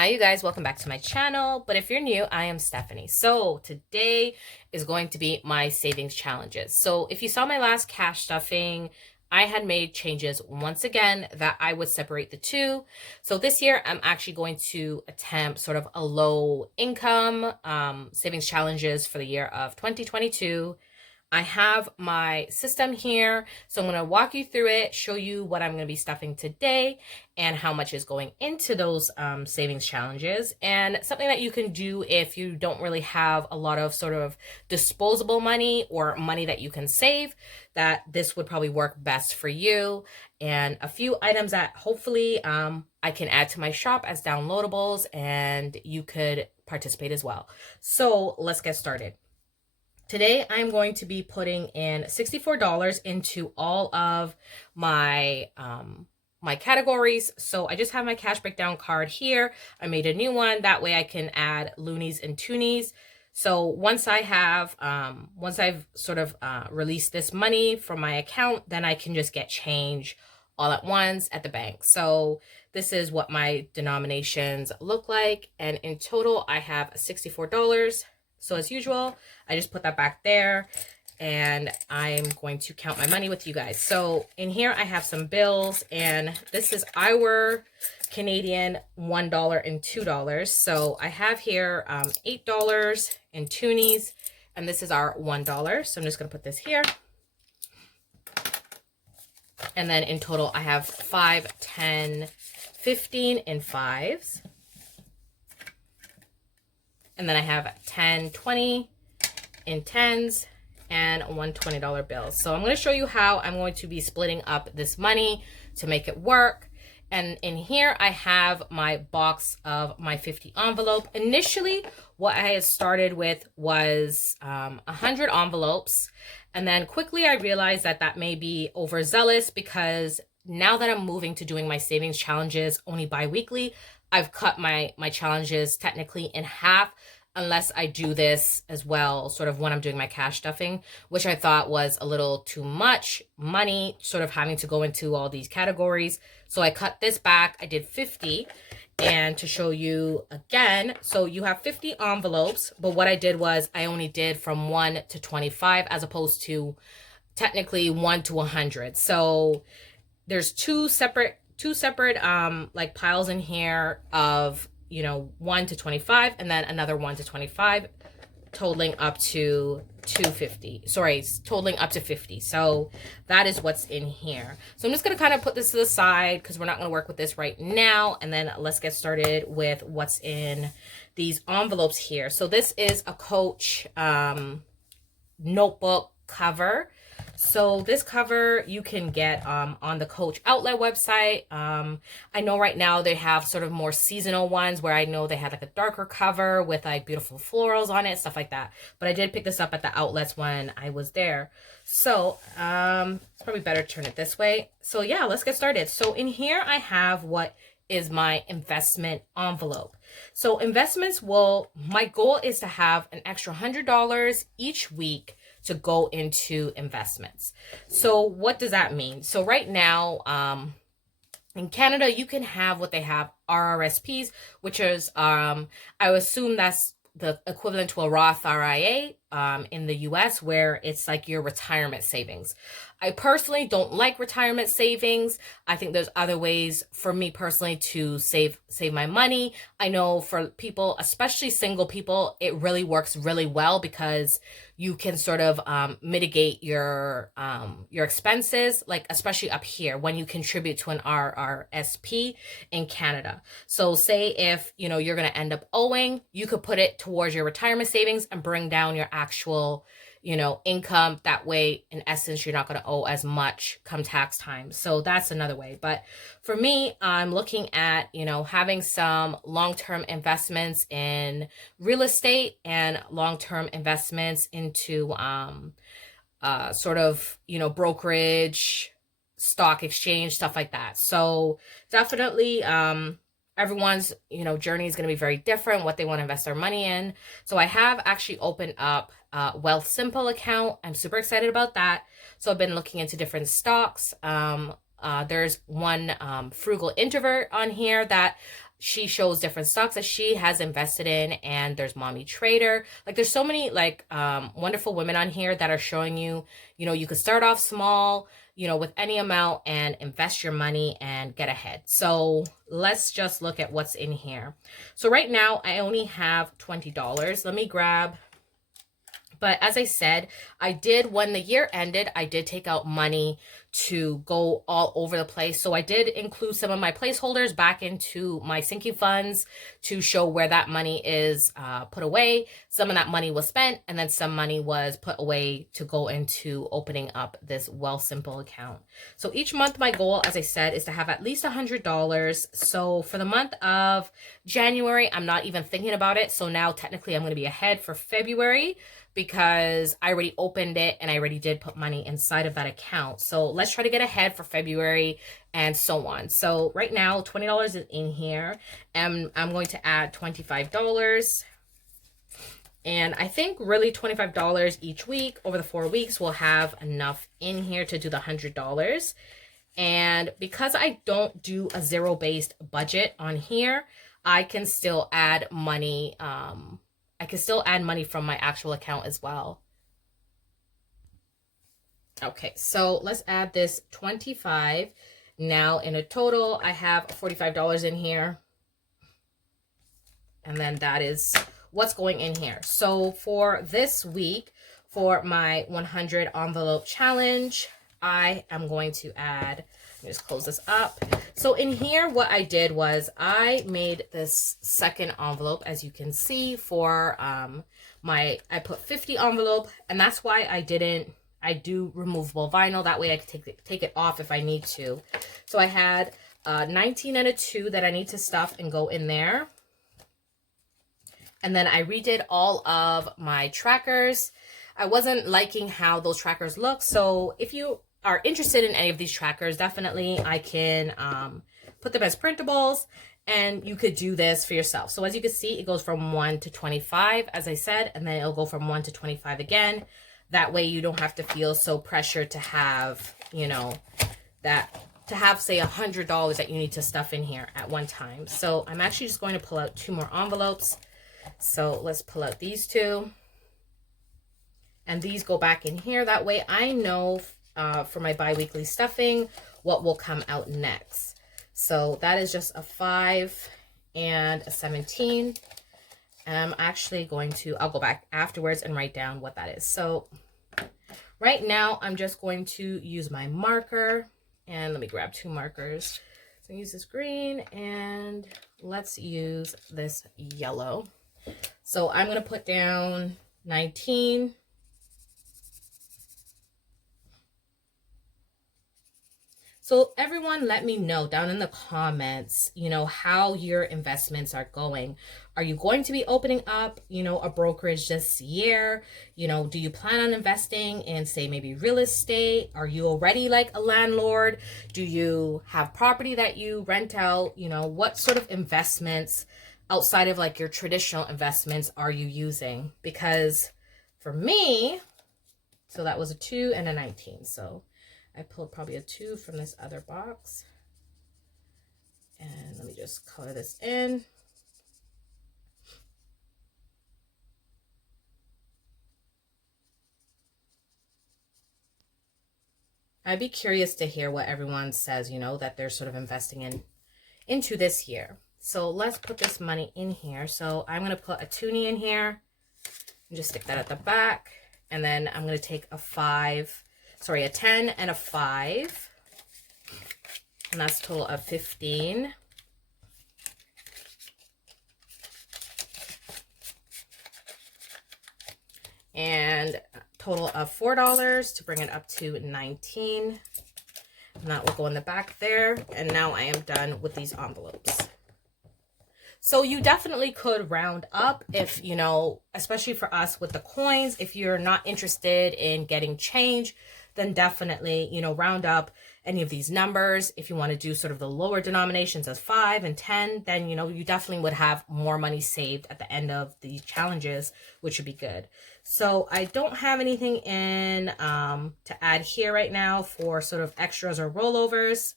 Hi, you guys. Welcome back to my channel. But if you're new, I am Stephanie. So today is going to be my savings challenges. So if you saw my last cash stuffing, I had made changes once again that I would separate the two. So this year, I'm actually going to attempt sort of a low income savings challenges for the year of 2022. I have my system here, so I'm going to walk you through it, show you what I'm going to be stuffing today and how much is going into those savings challenges, and something that you can do if you don't really have a lot of sort of disposable money or money that you can save, that this would probably work best for you, and a few items that hopefully I can add to my shop as downloadables and you could participate as well. So let's get started. Today, I'm going to be putting in $64 into all of my my categories. So I just have my cash breakdown card here. I made a new one. That way I can add loonies and toonies. So once I've sort of released this money from my account, then I can just get change all at once at the bank. So this is what my denominations look like. And in total, I have $64. So as usual, I just put that back there and I'm going to count my money with you guys. So in here, I have some bills, and this is our Canadian $1 and $2. So I have here $8 in toonies, and this is our $1. So I'm just going to put this here. And then in total, I have 5, 10, 15 in fives. And then I have 10, 20 in tens and one $20 bill. So I'm going to show you how I'm going to be splitting up this money to make it work. And in here, I have my box of my 50 envelope. Initially, what I had started with was 100 envelopes. And then quickly, I realized that that may be overzealous because now that I'm moving to doing my savings challenges only bi-weekly, I've cut my challenges technically in half, unless I do this as well, sort of when I'm doing my cash stuffing, which I thought was a little too much money, sort of having to go into all these categories. So I cut this back. I did 50. And to show you again, so you have 50 envelopes, but what I did was I only did from 1 to 25 as opposed to technically 1 to 100. So there's two separate like piles in here of 1 to 25, and then another 1 to 25, totaling up to 250. Sorry, totaling up to 50. So that is what's in here. So I'm just going to kind of put this to the side because we're not going to work with this right now. And then let's get started with what's in these envelopes here. So this is a Coach notebook cover. So this cover you can get on the Coach outlet website. I know right now they have sort of more seasonal ones where I know they had like a darker cover with like beautiful florals on it, stuff like that. But I did pick this up at the outlets when I was there. So it's probably better to turn it this way. So yeah, let's get started. So in here I have what is my investment envelope. So investments my goal is to have an extra $100 each week to go into investments. So what does that mean? So right now, in Canada, you can have what they have RRSPs, which is, I assume that's the equivalent to a Roth IRA in the US, where it's like your retirement savings. I personally don't like retirement savings. I think there's other ways for me personally to save my money. I know for people, especially single people, it really works really well because you can sort of mitigate your expenses, like especially up here when you contribute to an RRSP in Canada. So say if you're going to end up owing, you could put it towards your retirement savings and bring down your actual income. That way, in essence, you're not going to owe as much come tax time. So that's another way. But for me, I'm looking at, having some long-term investments in real estate and long-term investments into sort of, brokerage, stock exchange, stuff like that. So definitely, everyone's, journey is going to be very different, what they want to invest their money in. So I have actually opened up Wealth Simple account. I'm super excited about that. So I've been looking into different stocks. There's one Frugal Introvert on here that she shows different stocks that she has invested in, and there's Mommy Trader. Like there's so many like wonderful women on here that are showing you, you know, you could start off small, you know, with any amount and invest your money and get ahead. So let's just look at what's in here. So right now I only have $20. Let me grab. But as I said, I did, when the year ended, I did take out money to go all over the place. So I did include some of my placeholders back into my sinking funds to show where that money is put away. Some of that money was spent, and then some money was put away to go into opening up this Wealthsimple account. So each month, my goal, as I said, is to have at least $100. So for the month of January, I'm not even thinking about it. So now technically I'm going to be ahead for February, because I already opened it and I already did put money inside of that account. So let's try to get ahead for February and so on. So right now, $20 is in here, and I'm going to add $25. And I think really $25 each week over the 4 weeks will have enough in here to do the $100. And because I don't do a zero-based budget on here, I can still add money. I can still add money from my actual account as well. Okay, so let's add this 25. Now in a total, I have $45 in here. And then that is what's going in here. So for this week, for my 100 envelope challenge, I am going to add, let me just close this up. So in here, what I did was I made this second envelope, as you can see, for I put 50 envelope, and that's why I do removable vinyl. That way I can take it off if I need to. So I had 19 and a 2 that I need to stuff and go in there. And then I redid all of my trackers. I wasn't liking how those trackers look. So if you are interested in any of these trackers, definitely I can put them as printables, and you could do this for yourself. So as you can see, it goes from 1 to 25, as I said, and then it'll go from 1 to 25 again. That way you don't have to feel so pressured to have, you know, say $100 that you need to stuff in here at one time. So I'm actually just going to pull out 2 more envelopes. So let's pull out these 2. And these go back in here. That way I know for my bi-weekly stuffing what will come out next. So that is just a 5 and a 17. And I'm actually going to, I'll go back afterwards and write down what that is. So right now I'm just going to use my marker, and let me grab 2 markers. So use this green, and let's use this yellow. So I'm going to put down 19. So everyone, let me know down in the comments, you know, how your investments are going. Are you going to be opening up, you know, a brokerage this year? You know, do you plan on investing in, say, maybe real estate? Are you already like a landlord? Do you have property that you rent out? You know, what sort of investments outside of like your traditional investments are you using? Because for me, so that was a 2 and a 19. So I pulled probably a 2 from this other box. And let me just color this in. I'd be curious to hear what everyone says, you know, that they're sort of investing into this year. So let's put this money in here. So I'm going to put a toonie in here and just stick that at the back. And then I'm going to take a 10 and a 5. And that's a total of 15. And a total of $4 to bring it up to 19. And that will go in the back there. And now I am done with these envelopes. So you definitely could round up if, you know, especially for us with the coins, if you're not interested in getting change, then definitely, you know, round up any of these numbers. If you want to do sort of the lower denominations as 5 and 10, then, you know, you definitely would have more money saved at the end of these challenges, which would be good. So I don't have anything in to add here right now for sort of extras or rollovers.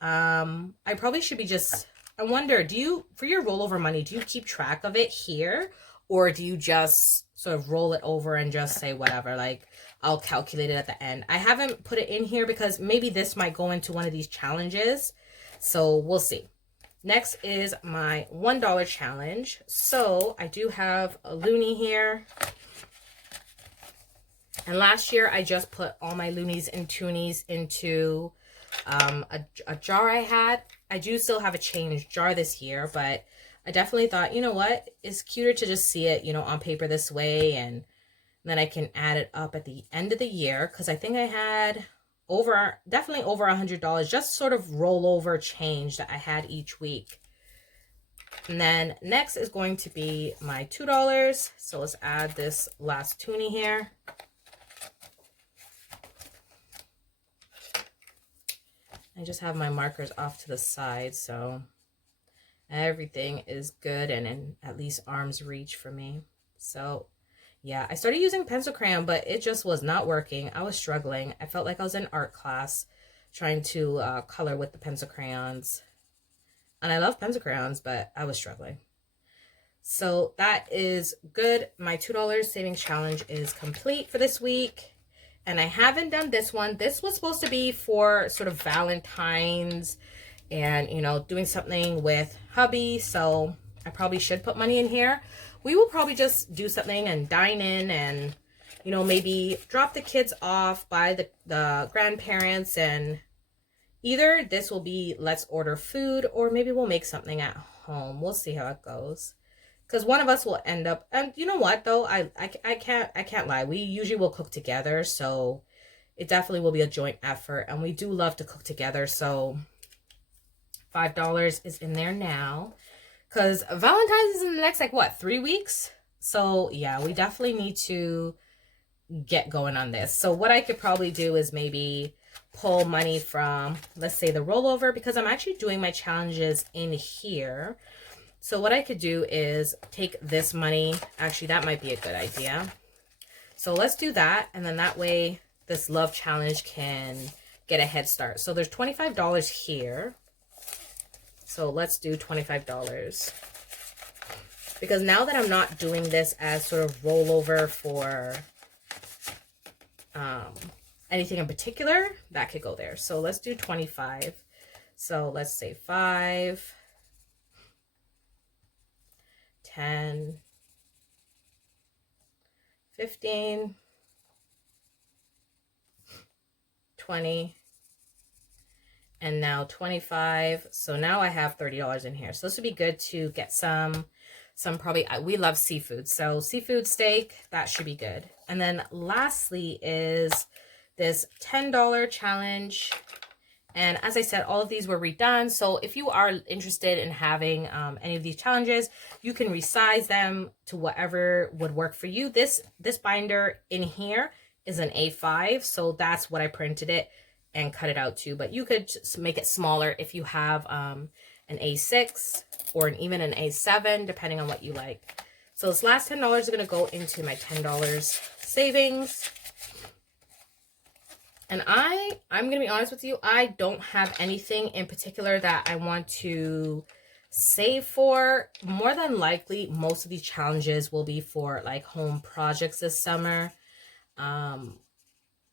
I probably should be just I wonder, do you, for your rollover money, do you keep track of it here? Or do you just sort of roll it over and just say whatever, like I'll calculate it at the end? I haven't put it in here because maybe this might go into one of these challenges. So we'll see. Next is my $1 challenge. So I do have a loonie here. And last year I just put all my loonies and toonies into a jar I had. I do still have a change jar this year, but I definitely thought, you know what, it's cuter to just see it, you know, on paper this way, and then I can add it up at the end of the year, because I think I had definitely over $100 just sort of rollover change that I had each week. And then next is going to be my $2. So let's add this last toonie here. I just have my markers off to the side, so everything is good and in at least arm's reach for me. So yeah, I started using pencil crayon, but it just was not working. I was struggling. I felt like I was in art class trying to color with the pencil crayons. And I love pencil crayons, but I was struggling. So that is good. My $2 savings challenge is complete for this week. And I haven't done this one. This was supposed to be for sort of Valentine's and, you know, doing something with hubby. So I probably should put money in here. We will probably just do something and dine in and, you know, maybe drop the kids off by the grandparents, and either this will be let's order food, or maybe we'll make something at home. We'll see how it goes. Because one of us will end up, and you know what though, I can't lie. We usually will cook together, so it definitely will be a joint effort, and we do love to cook together. So $5 is in there now, because Valentine's is in the next, like, what, 3 weeks? So yeah, we definitely need to get going on this. So what I could probably do is maybe pull money from, let's say, the rollover, because I'm actually doing my challenges in here. So what I could do is take this money. Actually, that might be a good idea. So let's do that. And then that way this love challenge can get a head start. So there's $25 here. So let's do $25. Because now that I'm not doing this as sort of rollover for anything in particular, that could go there. So let's do 25. So let's say 5, 10, 15, 20, and now 25. So now I have $30 in here. So this would be good to get some probably, we love seafood. So seafood steak, that should be good. And then lastly is this $10 challenge. And as I said, all of these were redone. So if you are interested in having any of these challenges, you can resize them to whatever would work for you. This binder in here is an A5. So that's what I printed it and cut it out to. But you could just make it smaller if you have an A6 or even an A7, depending on what you like. So this last $10 is going to go into my $10 savings. And I'm going to be honest with you, I don't have anything in particular that I want to save for. More than likely, most of these challenges will be for like home projects this summer.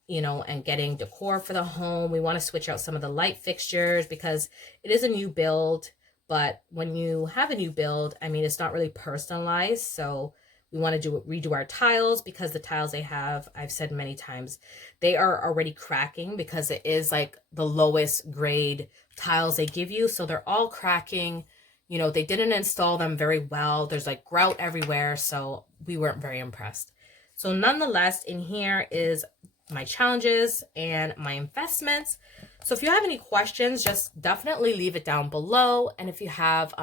You know, and getting decor for the home. We want to switch out some of the light fixtures because it is a new build. But when you have a new build, I mean, it's not really personalized. So we want to redo our tiles, because the tiles they have, I've said many times, they are already cracking because it is like the lowest grade tiles they give you. So they're all cracking. You know, they didn't install them very well. There's like grout everywhere. So we weren't very impressed. So nonetheless, in here is my challenges and my investments. So if you have any questions, just definitely leave it down below. And if you have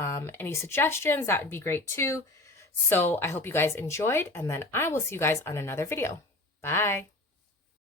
any suggestions, that would be great too. So I hope you guys enjoyed, and then I will see you guys on another video. Bye.